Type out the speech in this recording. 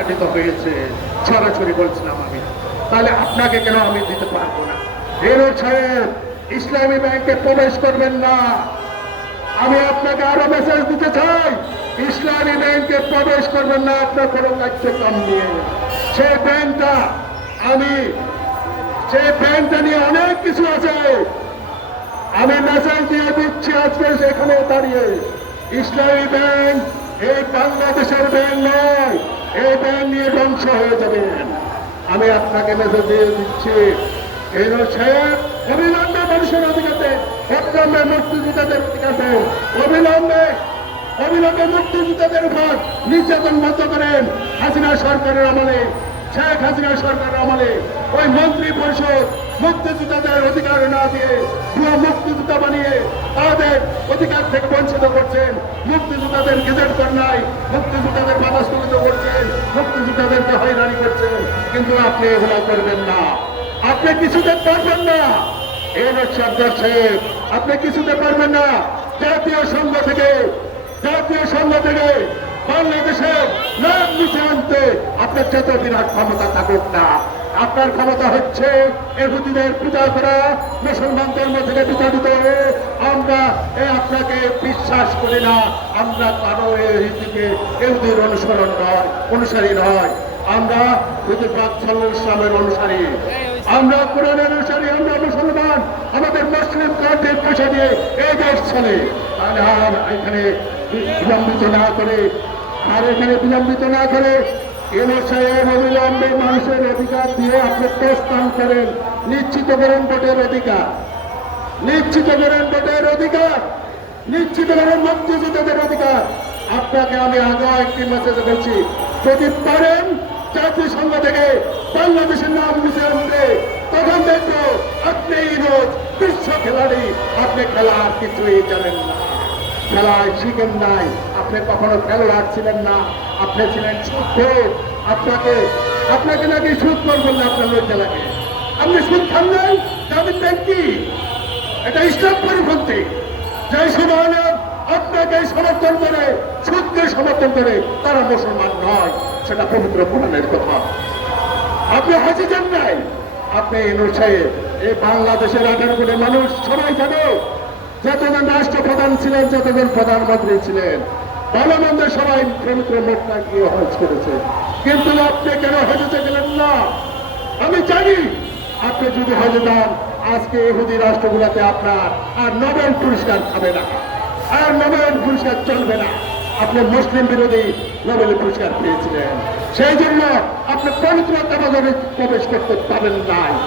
উদ্ঘাটিত হয়েছে সরাসরি বলছিলাম আমি। তাহলে আপনাকে কেন আমি দিতে পারব না? হেরো সাহেব, ইসলামী ব্যাংকে প্রবেশ করবেন না। আমি আপনাকে আরও মেসেজ দিতে চাই। ইসলামী ব্যাংকে প্রবেশ করবেন না, আপনার কোনো কার্যক্রম নিয়ে। সেই ব্যাংকটা আমি সেই ব্যাংকটা নিয়ে অনেক কিছু আছে। আমি মেসেজ দিয়ে দিচ্ছি আজকে সেখানে দাঁড়িয়ে। ইসলামী ব্যাংক, এই বাংলাদেশের ব্যাংক নয়। ব্যাংক নিয়ে ধ্বংস হয়ে যাবেন আমি আপনাকে মেসেজ দিয়ে দিচ্ছি এই সাহেব মানুষের অধিকারে অবিলম্বে মুক্তিযোদ্ধাদের অধিকারে অবিলম্বে অবিলম্বে মুক্তিযোদ্ধাদের উপর নির্যাতন বন্ধ করেন হাসিনা সরকারের আমলে, শেখ হাসিনা সরকারের আমলে। ওই মন্ত্রী পরিষদ মুক্তিযোদ্ধাদের অধিকার না দিয়ে মুক্তিযোদ্ধা বানিয়ে তাদের অধিকার থেকে বঞ্চিত করছেন। মুক্তিযোদ্ধাদের গেজেট কর নাই মুক্তিযোদ্ধাদের বাধা স্থগিত করছেন। মুক্তিযোদ্ধাদেরকে হয়রানি করছেন। কিন্তু আপনি এগুলো করবেন না। আপনি কিছুতে পারবেন না। এই সর্দার সাহেব। আপনি কিছুতে পারবেন না। জাতীয় সংঘ থেকে, জাতীয় সংঘ থেকে বাংলাদেশের নাম নিচে আনতে আপনার যত বিরাট ক্ষমতা থাকুক না। আপনার ক্ষমতা হচ্ছে এহুদিদের পূজা করা মুসলমান ধর্ম থেকে বিতাড়িত হয়ে আমরা আপনাকে বিশ্বাস করি না, আমরা কারও এদিকে এহুদির অনুসরণ নয়, অনুসারী নয়। আমরা হুজুরপাক সাল্লাহ ইসলামের অনুসারী। আমরা কোরআনের অনুসারী, আমরা মুসলমান। আমাদের মুসলিম কার্ডের পয়সা দিয়ে এই দেশ চলে। তাহলে আর এখানে বিলম্বিত না করে, আর এখানে বিলম্বিত না করে অবিলম্বে মানুষের অধিকার দিয়ে আপনি প্রস্থান করেন। নিশ্চিত করেন ভোটের অধিকার। নিশ্চিত করেন ভোটের অধিকার। নিশ্চিত করেন মুক্তিযুদ্ধের অধিকার। আপনাকে আমি আগেও একটি মেসেজ বলছি। যদি পারেন জাতীয় সংঘ থেকে বাংলাদেশের নাম মিশে আনতে তখন দেখব আপনি রোজ বিশ্ব খেলাড়ি, আপনি খেলা আর কিছুই জানেন না। খেলায় শিখেন নাই। আপনি কখনো খেলোয়াড় ছিলেন না। আপনি ছিলেন সুদ আপনাকে আপনাকে নাকি সুদ করবেন না আপনার লজ্জা লাগে? আপনি সুদ খান নাই? জানেন ব্যাংক কি? এটা ইসলাম পরিপন্থী। যে সময় আপনাকে সমর্থন করে, সুদকে সমর্থন করে, তারা মুসলমান নয়। সেটা পবিত্র কোরআনের কথা। আপনি হাজি যান নাই? আপনি এই বাংলাদেশের আঠারো মানুষ সবাই জানে যতজন রাষ্ট্রপ্রধান ছিলেন, যতজন প্রধানমন্ত্রী ছিলেন ভালো মন্দ সবাই পবিত্র মোটটা গিয়ে হজ করেছে। কিন্তু আপনি কেন হজেতে গেলেন না? আমি জানি, আপনি যদি হজে যান, আজকে এহুদি রাষ্ট্রগুলোতে আপনার আর নোবেল পুরস্কার খাবে না, আর নোবেল পুরস্কার চলবে না। আপনি মুসলিম বিরোধী নোবেল পুরস্কার পেয়েছিলেন। সেই জন্য আপনি পবিত্র কাবাগরে প্রবেশ করতে পারেন নাই।